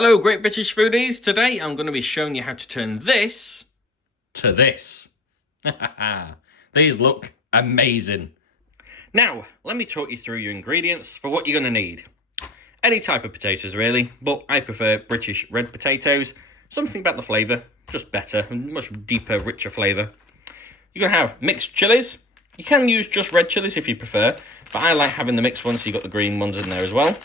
Hello, Great British Foodies. Today I'm going to be showing you how to turn this to this. These look amazing. Now, let me talk you through your ingredients for what you're going to need. Any type of potatoes really, but I prefer British red potatoes. Something about the flavour, just better, and much deeper, richer flavour. You're going to have mixed chilies. You can use just red chilies if you prefer, but I like having the mixed ones so you've got the green ones in there as well.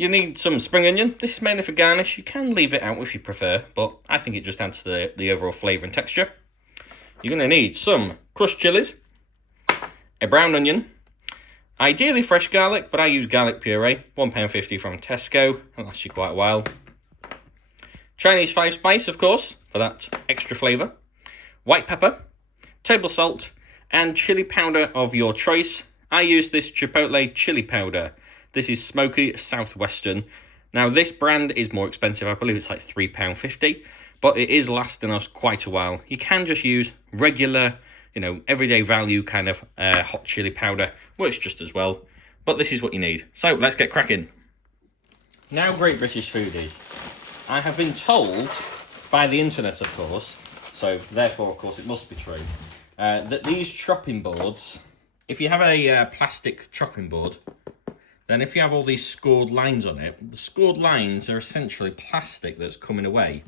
You need some spring onion. This is mainly for garnish. You can leave it out if you prefer, but I think it just adds to the overall flavour and texture. You're going to need some crushed chilies, a brown onion, ideally fresh garlic, but I use garlic puree, £1.50 from Tesco. It'll last you quite a while. Chinese 5 spice, of course, for that extra flavour. White pepper, table salt, and chili powder of your choice. I use this Chipotle chili powder. This is Smoky Southwestern. Now, this brand is more expensive. I believe it's like £3.50, but it is lasting us quite a while. You can just use regular, everyday value kind of hot chili powder. Works just as well, but this is what you need. So let's get cracking. Now, Great British Foodies, I have been told by the internet, of course, so therefore, of course, it must be true, that these chopping boards, if you have a plastic chopping board, then if you have all these scored lines on it, the scored lines are essentially plastic that's coming away.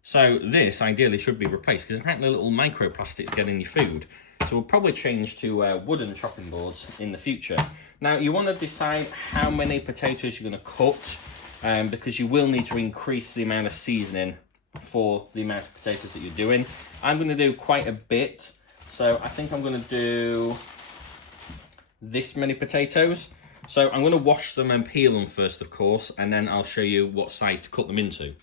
So this ideally should be replaced because apparently little microplastics get in your food. So we'll probably change to wooden chopping boards in the future. Now you want to decide how many potatoes you're going to cut because you will need to increase the amount of seasoning for the amount of potatoes that you're doing. I'm going to do quite a bit. So I think I'm going to do this many potatoes. So I'm going to wash them and peel them first, of course, and then I'll show you what size to cut them into.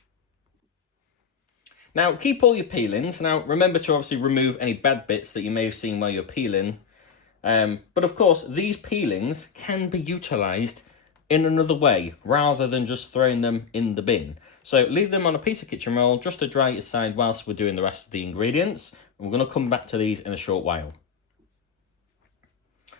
Now, keep all your peelings. Now, remember to obviously remove any bad bits that you may have seen while you're peeling. But of course, these peelings can be utilised in another way, rather than just throwing them in the bin. So leave them on a piece of kitchen roll just to dry aside whilst we're doing the rest of the ingredients. And we're going to come back to these in a short while.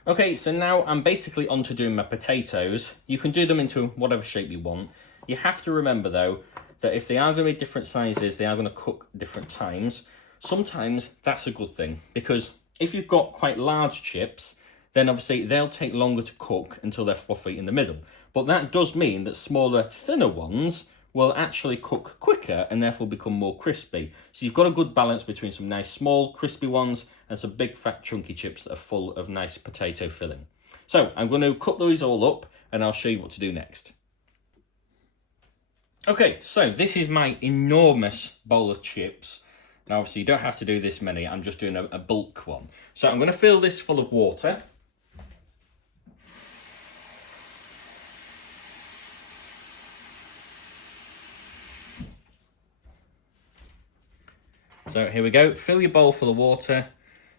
Okay, so now I'm basically on to doing my potatoes. You can do them into whatever shape you want. You have to remember, though, that if they are going to be different sizes, they are going to cook different times. Sometimes that's a good thing, because if you've got quite large chips, then obviously they'll take longer to cook until they're fluffy in the middle. But that does mean that smaller, thinner ones will actually cook quicker and therefore become more crispy. So you've got a good balance between some nice small crispy ones and some big fat chunky chips that are full of nice potato filling. So I'm going to cut those all up and I'll show you what to do next. Okay, so this is my enormous bowl of chips. Now obviously you don't have to do this many, I'm just doing a bulk one. So I'm going to fill this full of water. So here we go, fill your bowl full of water,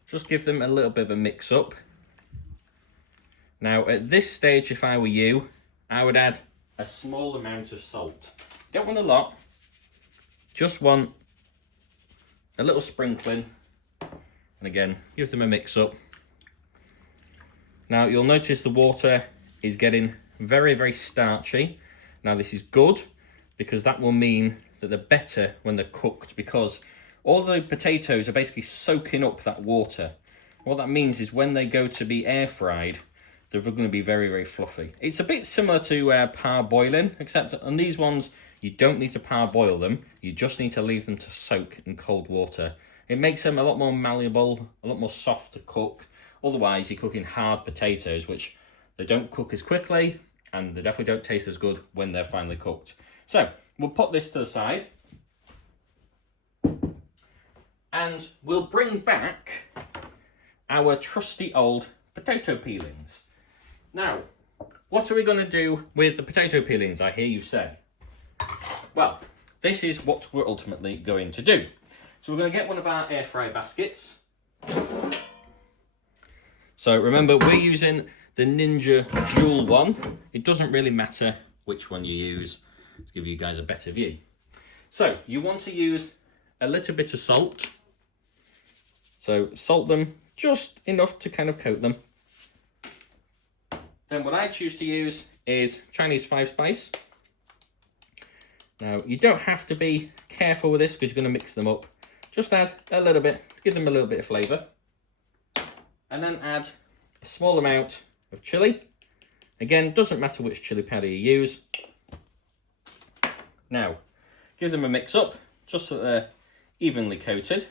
just give them a little bit of a mix up. Now at this stage, if I were you, I would add a small amount of salt. Don't want a lot, just want a little sprinkling, and again, give them a mix up. Now you'll notice the water is getting very, very starchy. Now this is good, because that will mean that they're better when they're cooked, because all the potatoes are basically soaking up that water. What that means is when they go to be air fried, they're going to be very, very fluffy. It's a bit similar to parboiling, except on these ones, you don't need to parboil them. You just need to leave them to soak in cold water. It makes them a lot more malleable, a lot more soft to cook. Otherwise, you're cooking hard potatoes, which they don't cook as quickly, and they definitely don't taste as good when they're finally cooked. So, we'll put this to the side. And we'll bring back our trusty old potato peelings. Now, what are we going to do with the potato peelings, I hear you say? Well, this is what we're ultimately going to do. So we're going to get one of our air fry baskets. So remember, we're using the Ninja Dual one. It doesn't really matter which one you use, to give you guys a better view. So you want to use a little bit of salt. So salt them just enough to kind of coat them. Then what I choose to use is Chinese 5 spice. Now, you don't have to be careful with this because you're going to mix them up. Just add a little bit, give them a little bit of flavour. And then add a small amount of chilli. Again, doesn't matter which chili powder you use. Now, give them a mix up, just so that they're evenly coated.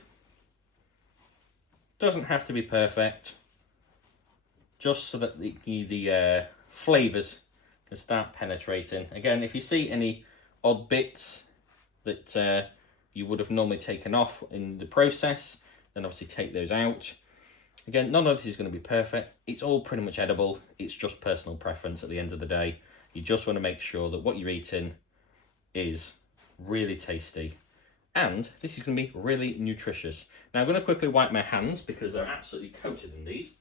Doesn't have to be perfect, just so that the flavours can start penetrating. Again, if you see any odd bits that you would have normally taken off in the process, then obviously take those out. Again, none of this is going to be perfect. It's all pretty much edible. It's just personal preference at the end of the day. You just want to make sure that what you're eating is really tasty. And this is going to be really nutritious. Now I'm going to quickly wipe my hands because they're absolutely coated in these.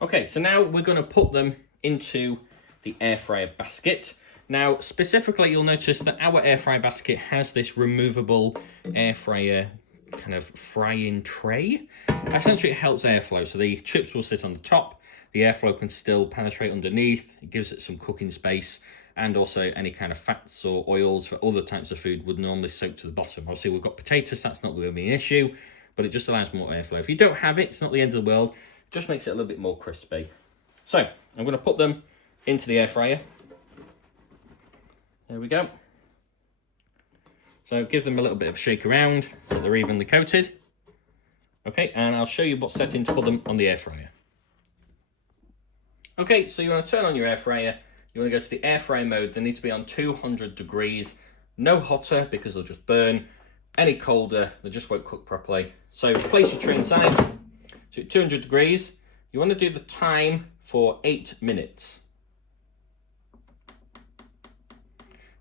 Okay, so now we're going to put them into the air fryer basket. Now, specifically, you'll notice that our air fryer basket has this removable air fryer kind of frying tray. Essentially, it helps airflow, so the chips will sit on the top, the airflow can still penetrate underneath, it gives it some cooking space, and also any kind of fats or oils for other types of food would normally soak to the bottom. Obviously, we've got potatoes, that's not going to be an issue, but it just allows more airflow. If you don't have it, it's not the end of the world, it just makes it a little bit more crispy. So, I'm going to put them into the air fryer. There we go. So give them a little bit of a shake around so they're evenly coated. Okay, and I'll show you what setting to put them on the air fryer. Okay, so you want to turn on your air fryer. You want to go to the air fryer mode. They need to be on 200 degrees. No hotter because they'll just burn. Any colder, they just won't cook properly. So place your tray inside. So at 200 degrees, you want to do the time for 8 minutes.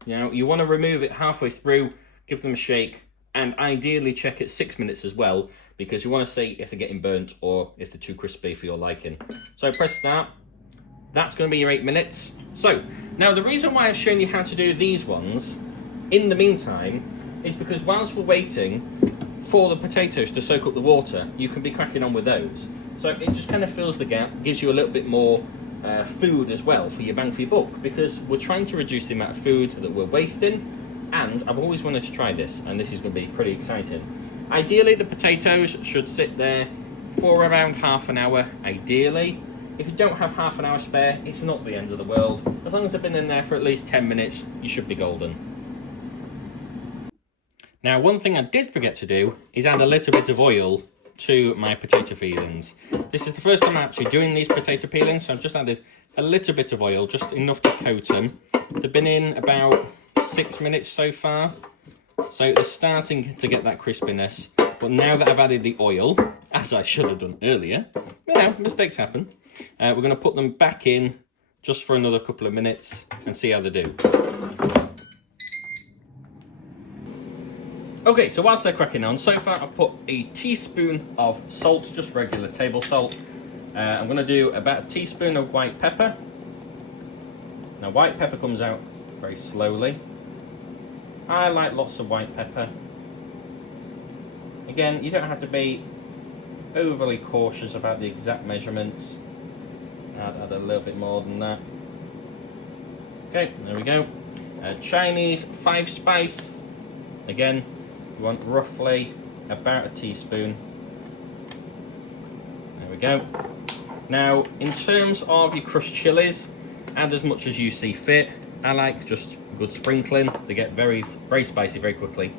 Now, you want to remove it halfway through, give them a shake, and ideally check at 6 minutes as well, because you want to see if they're getting burnt or if they're too crispy for your liking. So press start. That's going to be your 8 minutes. So, now the reason why I've shown you how to do these ones, in the meantime, is because whilst we're waiting for the potatoes to soak up the water, you can be cracking on with those. So it just kind of fills the gap, gives you a little bit more food as well for your bang for your buck, because we're trying to reduce the amount of food that we're wasting, and I've always wanted to try this, and this is going to be pretty exciting. Ideally, the potatoes should sit there for around half an hour, ideally. If you don't have half an hour spare, it's not the end of the world. As long as they've been in there for at least 10 minutes, you should be golden. Now, one thing I did forget to do is add a little bit of oil to my potato peelings. This is the first time I'm actually doing these potato peelings, so I've just added a little bit of oil, just enough to coat them. They've been in about 6 minutes so far, so they're starting to get that crispiness. But now that I've added the oil, as I should have done earlier, you know, mistakes happen. We're going to put them back in just for another couple of minutes and see how they do. Okay, so whilst they're cracking on, so far I've put a teaspoon of salt, just regular table salt. I'm going to do about a teaspoon of white pepper. Now, white pepper comes out very slowly. I like lots of white pepper. Again, you don't have to be overly cautious about the exact measurements. I'd add a little bit more than that. Okay, there we go. Chinese 5 spice. Again, you want roughly about a teaspoon. There we go. Now, in terms of your crushed chilies, add as much as you see fit. I like just a good sprinkling. They get very, very spicy very quickly.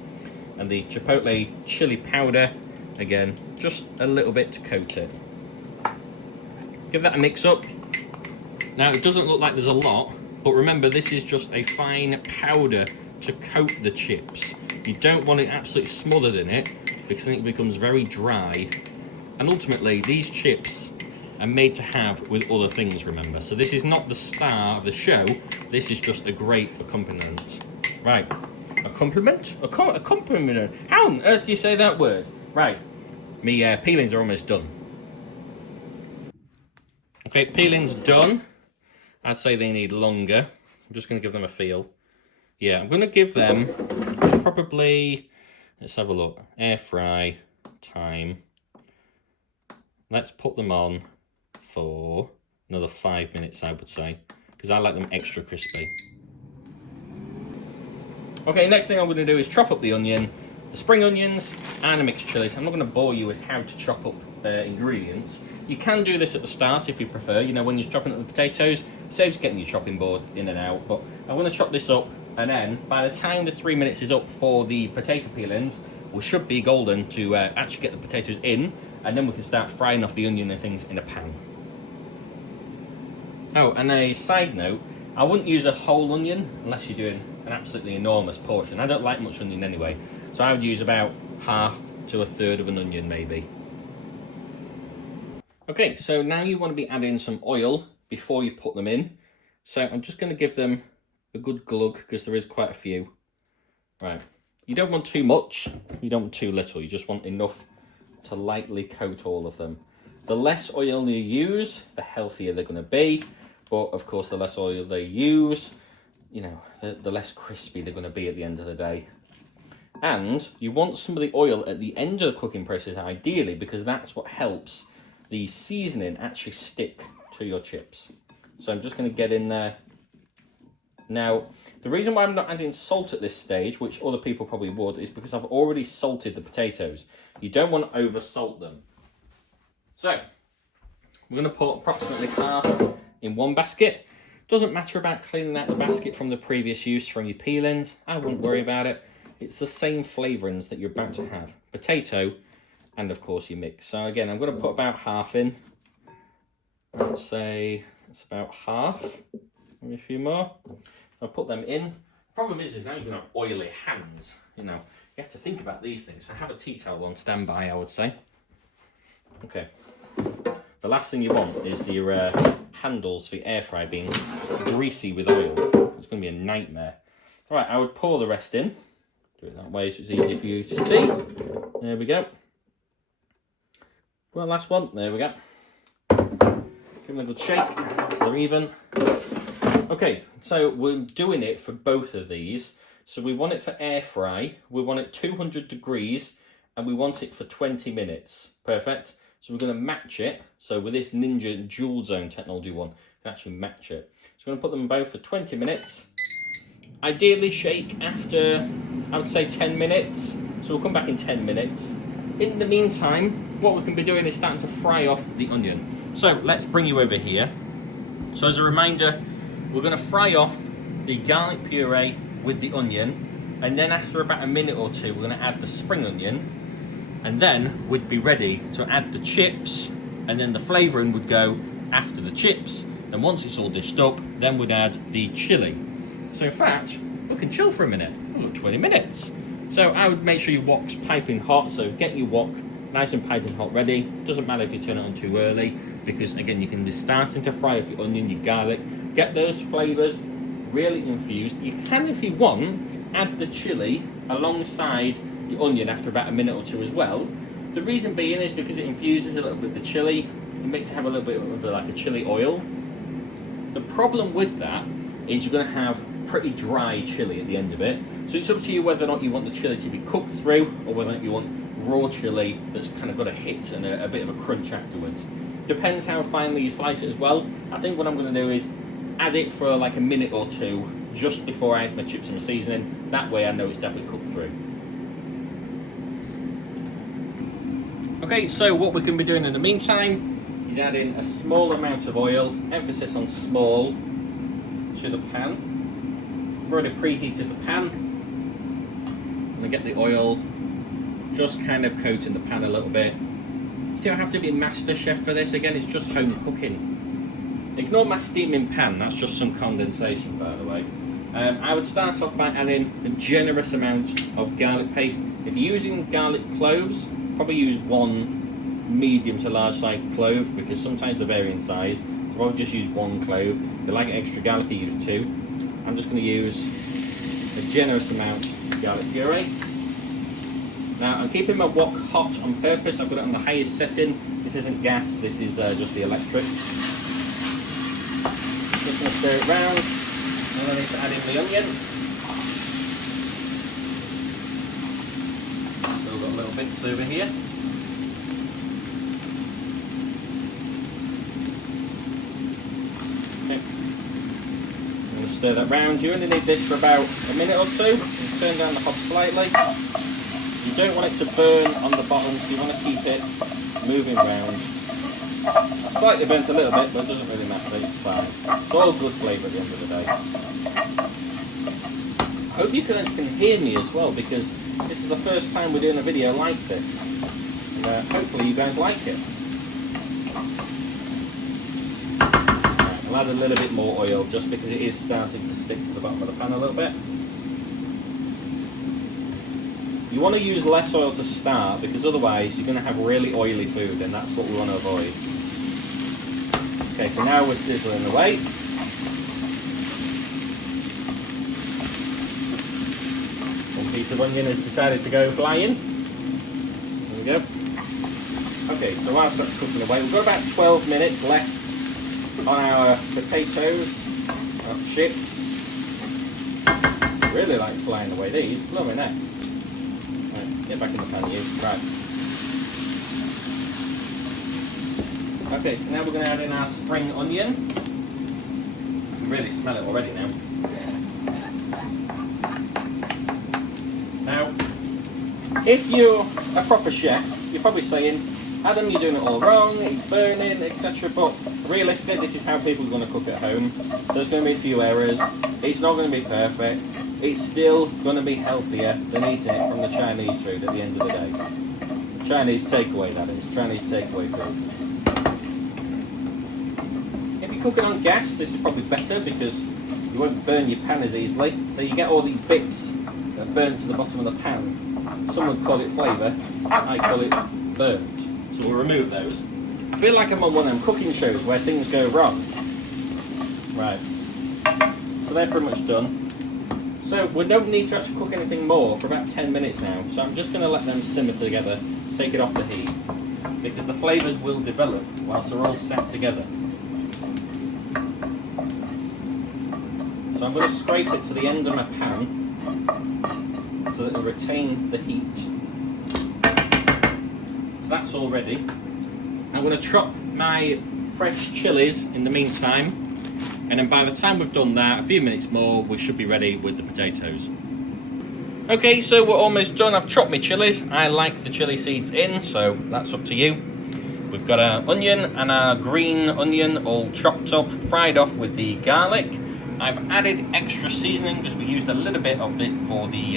And the chipotle chili powder, again, just a little bit to coat it. Give that a mix up. Now, it doesn't look like there's a lot, but remember, this is just a fine powder to coat the chips. You don't want it absolutely smothered in it, because then it becomes very dry. And ultimately, these chips are made to have with other things, remember. So this is not the star of the show, this is just a great accompaniment. Right, accompaniment? Accompaniment. How on earth do you say that word? Right, me peelings are almost done. Okay, peeling's done. I'd say they need longer. I'm just going to give them a feel. Yeah, I'm going to give them probably, let's have a look, air fry time. Let's put them on for another 5 minutes, I would say, because I like them extra crispy. Okay, next thing I'm going to do is chop up the onion, the spring onions, and the mixed chilies. I'm not going to bore you with how to chop up the ingredients. You can do this at the start if you prefer. You know, when you're chopping up the potatoes, saves getting your chopping board in and out. But I'm going to chop this up, and then by the time the 3 minutes is up for the potato peelings, we should be golden to actually get the potatoes in, and then we can start frying off the onion and things in a pan. Oh, and a side note, I wouldn't use a whole onion unless you're doing an absolutely enormous portion. I don't like much onion anyway, so I would use about half to a third of an onion maybe. Okay, so now you want to be adding some oil before you put them in. So I'm just going to give them a good glug because there is quite a few. Right, you don't want too much, you don't want too little, you just want enough to lightly coat all of them. The less oil you use, the healthier they're going to be, but of course the less oil they use, you know, the less crispy they're going to be at the end of the day. And you want some of the oil at the end of the cooking process ideally, because that's what helps the seasoning actually stick to your chips. So I'm just going to get in there. Now, the reason why I'm not adding salt at this stage, which other people probably would, is because I've already salted the potatoes. You don't want to over salt them. So we're going to put approximately half in one basket. Doesn't matter about cleaning out the basket from the previous use from your peelings. I wouldn't worry about it. It's the same flavourings that you're about to have. Potato and of course your mix. So again, I'm going to put about half in. I'd say it's about half. Maybe a few more. I'll put them in. Problem is now you're going to have oily hands. You know, you have to think about these things. So have a tea towel on standby, I would say. Okay. The last thing you want is your handles for your air fry being greasy with oil. It's going to be a nightmare. All right, I would pour the rest in. Do it that way so it's easy for you to see. There we go. Well, last one. There we go. Give them a good shake so they're even. Okay, so we're doing it for both of these. So we want it for air fry. We want it 200 degrees and we want it for 20 minutes. Perfect. So we're going to match it. So with this Ninja Dual Zone technology one, you can actually match it. So we're going to put them both for 20 minutes. Ideally shake after, I would say 10 minutes. So we'll come back in 10 minutes. In the meantime, what we can be doing is starting to fry off the onion. So let's bring you over here. So as a reminder, we're going to fry off the garlic puree with the onion. And then after about a minute or two, we're going to add the spring onion. And then we'd be ready to add the chips, and then the flavouring would go after the chips. And once it's all dished up, then we'd add the chilli. So in fact, we can chill for a minute. We've got 20 minutes. So I would make sure your wok's piping hot. So get your wok nice and piping hot ready. Doesn't matter if you turn it on too early, because again, you can be starting to fry off your onion, your garlic. Get those flavours really infused. You can, if you want, add the chilli alongside the onion after about a minute or two as well. The reason being is because it infuses a little bit of the chili. It makes it have a little bit of like a chili oil. The problem with that is you're going to have pretty dry chili at the end of it. So it's up to you whether or not you want the chili to be cooked through, or whether or not you want raw chili that's kind of got a hit and a bit of a crunch afterwards. Depends how finely you slice it as well. I think what I'm going to do is add it for like a minute or two just before I add my chips and my seasoning. That way I know it's definitely cooked through. Okay, so what we can be doing in the meantime is adding a small amount of oil, emphasis on small, to the pan. I've already preheated the pan. I'm going to get the oil just kind of coating the pan a little bit. You don't have to be a master chef for this. Again, it's just home cooking. Ignore my steaming pan, that's just some condensation, by the way. I would start off by adding a generous amount of garlic paste. If you're using garlic cloves, probably use one medium to large size clove, because sometimes they vary in size. So probably just use one clove. If you like it extra garlicky, use two. I'm just going to use a generous amount of garlic puree. Now I'm keeping my wok hot on purpose. I've got it on the highest setting. This isn't gas, this is just the electric. Just going to stir it round, and then I need to add in the onion. Still got little bits over here. Okay. I'm going to stir that round. You only need this for about a minute or two. Turn down the hob slightly. You don't want it to burn on the bottom, so you want to keep it moving round. Slightly burnt a little bit, but it doesn't really matter, it's fine. It's all good flavour at the end of the day. I hope you can hear me as well, because this is the first time we're doing a video like this. And hopefully you guys like it. Right, I'll add a little bit more oil, just because it is starting to stick to the bottom of the pan a little bit. You want to use less oil to start, because otherwise you're going to have really oily food, and that's what we want to avoid. Okay, so now we're sizzling away. One piece of onion has decided to go flying. There we go. Okay, so whilst that's cooking away, we've got about 12 minutes left on our potatoes, our chips. Really like flying away these, blooming heck. Right, get back in the pan, you. Right. Okay, so now we're going to add in our spring onion. I can really smell it already now. Now, if you're a proper chef, you're probably saying, Adam, you're doing it all wrong, it's burning, etc. But realistically, this is how people are going to cook at home. There's going to be a few errors. It's not going to be perfect. It's still going to be healthier than eating it from the Chinese food at the end of the day. Chinese takeaway, that is. Chinese takeaway food. If you're cooking on gas, this is probably better because you won't burn your pan as easily. So you get all these bits that burn to the bottom of the pan. Some would call it flavour, I call it burnt. So we'll remove those. I feel like I'm on one of them cooking shows where things go wrong. Right. So they're pretty much done. So we don't need to actually cook anything more for about 10 minutes now. So I'm just going to let them simmer together, take it off the heat, because the flavours will develop whilst they're all sat together. So I'm going to scrape it to the end of my pan so that it'll retain the heat. So that's all ready. I'm going to chop my fresh chilies in the meantime, and then by the time we've done that, a few minutes more, we should be ready with the potatoes. Okay, so we're almost done. I've chopped my chilies. I like the chili seeds in, so that's up to you. We've got our onion and our green onion all chopped up, fried off with the garlic. I've added extra seasoning because we used a little bit of it for the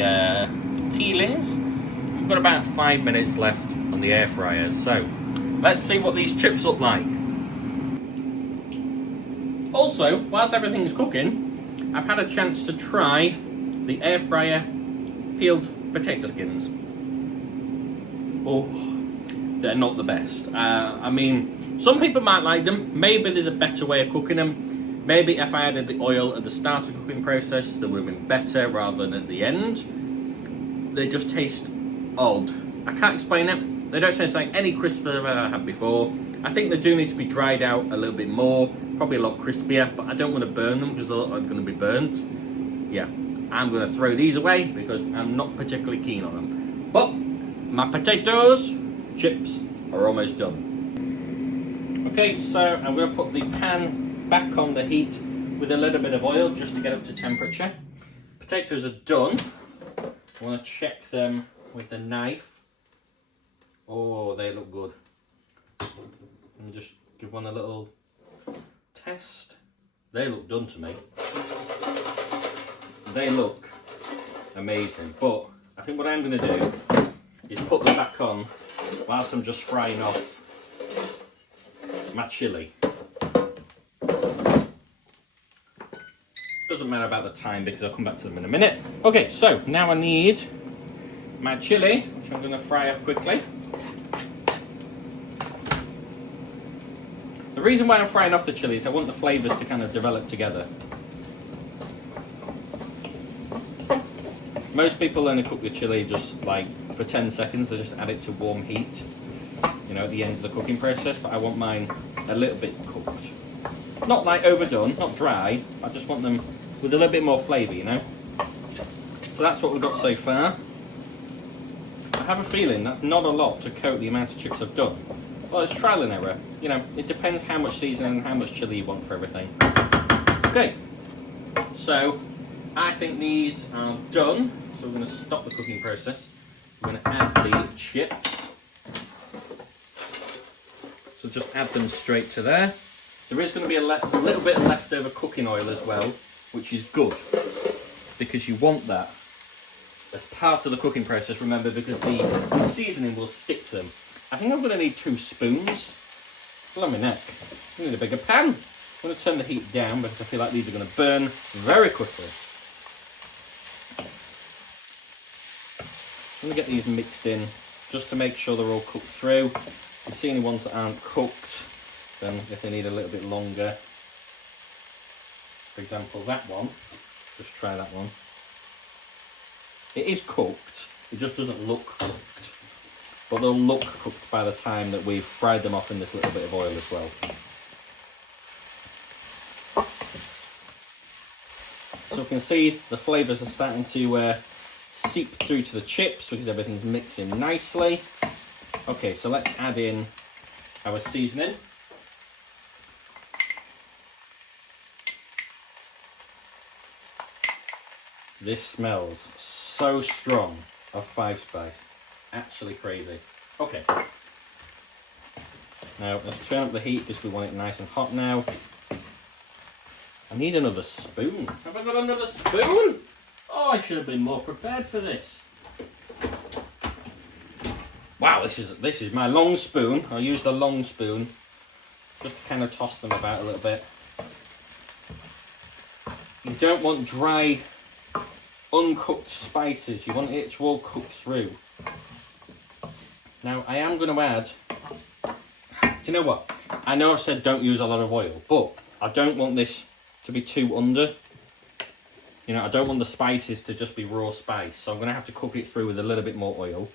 peelings. We've got about 5 minutes left on the air fryer, so let's see what these chips look like. Also, whilst everything's cooking, I've had a chance to try the air fryer peeled potato skins. Oh, they're not the best. I mean, some people might like them. Maybe there's a better way of cooking them. Maybe if I added the oil at the start of the cooking process, they would have been better rather than at the end. They just taste odd. I can't explain it. They don't taste like any crisps I've ever had before. I think they do need to be dried out a little bit more, probably a lot crispier, but I don't want to burn them because they're going to be burnt. Yeah, I'm going to throw these away because I'm not particularly keen on them. But my potatoes, chips are almost done. Okay, so I'm going to put the pan back on the heat with a little bit of oil just to get up to temperature. Potatoes are done. I want to check them with a knife. Oh, they look good. Let me just give one a little test. They look done to me. They look amazing, but I think what I'm going to do is put them back on whilst I'm just frying off my chilli. Doesn't matter about the time because I'll come back to them in a minute. Okay, so now I need my chilli, which I'm going to fry up quickly. The reason why I'm frying off the chilli is I want the flavours to kind of develop together. Most people only cook the chilli just like for 10 seconds, they just add it to warm heat, you know, at the end of the cooking process, but I want mine a little bit cooked. Not like overdone, not dry, I just want them with a little bit more flavour, you know. So that's what we've got so far. I have a feeling that's not a lot to coat the amount of chips I've done. Well, it's trial and error. You know, it depends how much seasoning and how much chilli you want for everything. Okay, So I think these are done. So we're going to stop the cooking process. We're going to add the chips. So just add them straight to there. There is going to be a little bit of leftover cooking oil as well, which is good, because you want that as part of the cooking process, remember, because the seasoning will stick to them. I think I'm going to need 2 spoons. Blow my neck. I need a bigger pan. I'm going to turn the heat down because I feel like these are going to burn very quickly. I'm going to get these mixed in just to make sure they're all cooked through. If you see any ones that aren't cooked, then if they need a little bit longer, for example that one, just try that one. It is cooked, it just doesn't look cooked, but they'll look cooked by the time that we've fried them off in this little bit of oil as well. So we can see the flavours are starting to seep through to the chips because everything's mixing nicely. Okay, so let's add in our seasoning. This smells so strong of 5 Spice. Actually crazy. Okay. Now let's turn up the heat because we want it nice and hot now. I need another spoon. Have I got another spoon? Oh, I should have been more prepared for this. Wow, this is my long spoon. I'll use the long spoon just to kind of toss them about a little bit. You don't want dry, uncooked spices. You want it to all cook through. Now, I am going to add... Do you know what? I know I've said don't use a lot of oil, but I don't want this to be too under. You know, I don't want the spices to just be raw spice, so I'm going to have to cook it through with a little bit more oil.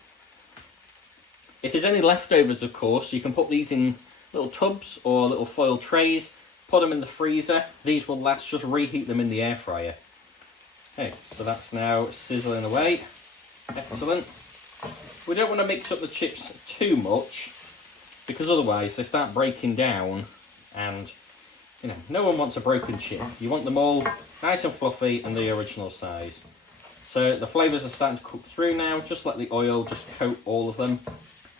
If there's any leftovers, of course, you can put these in little tubs or little foil trays, put them in the freezer. These will last, just reheat them in the air fryer. Okay, so that's now sizzling away. Excellent. We don't want to mix up the chips too much, because otherwise they start breaking down and, you know, no one wants a broken chip. You want them all nice and fluffy and the original size. So the flavours are starting to cook through now. Just let the oil just coat all of them.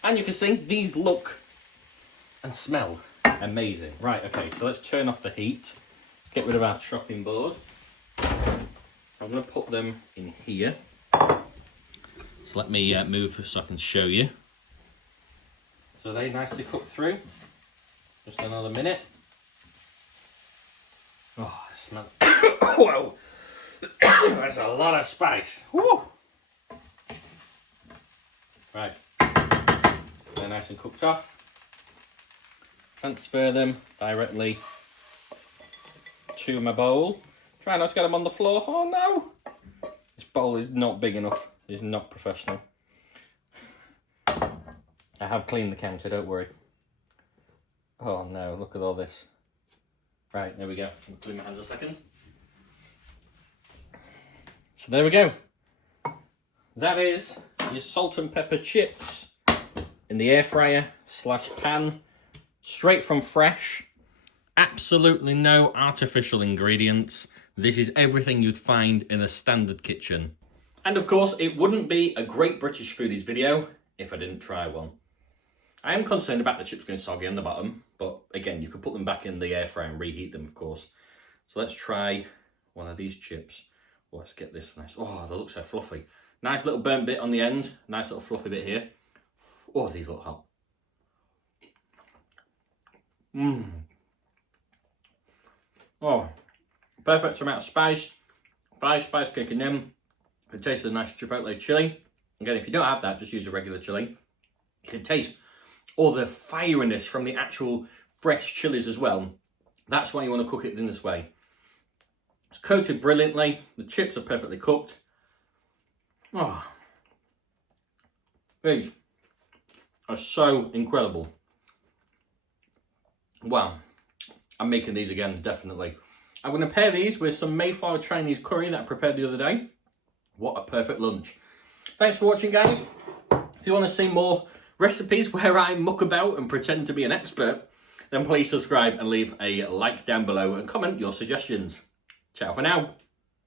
And you can see these look and smell amazing. Right, okay, so let's turn off the heat. Let's get rid of our chopping board. I'm going to put them in here. So let me move so I can show you. So they nicely cooked through. Just another minute. Oh, it smells... Whoa! That's a lot of spice. Woo! Right. They're nice and cooked off. Transfer them directly to my bowl. Try not to get them on the floor. Oh no! This bowl is not big enough. It's not professional. I have cleaned the counter, don't worry. Oh no, look at all this. Right, there we go. I'll clean my hands a second. So there we go. That is your salt and pepper chips in the air fryer / pan, straight from fresh. Absolutely no artificial ingredients. This is everything you'd find in a standard kitchen. And of course, it wouldn't be a Great British Foodies video if I didn't try one. I am concerned about the chips going soggy on the bottom, but again, you could put them back in the air fryer and reheat them, of course. So let's try one of these chips. Oh, let's get this nice. Oh, they look so fluffy. Nice little burnt bit on the end. Nice little fluffy bit here. Oh, these look hot. Mmm. Oh, perfect amount of spice. 5 Spice kicking in. You can taste the nice chipotle chili. Again, if you don't have that, just use a regular chili. You can taste all the fieriness from the actual fresh chilies as well. That's why you want to cook it in this way. It's coated brilliantly. The chips are perfectly cooked. Oh, these are so incredible. Wow, I'm making these again, definitely. I'm going to pair these with some Mayflower Chinese curry that I prepared the other day. What a perfect lunch. Thanks for watching, guys. If you want to see more recipes where I muck about and pretend to be an expert, then please subscribe and leave a like down below and comment your suggestions. Ciao for now.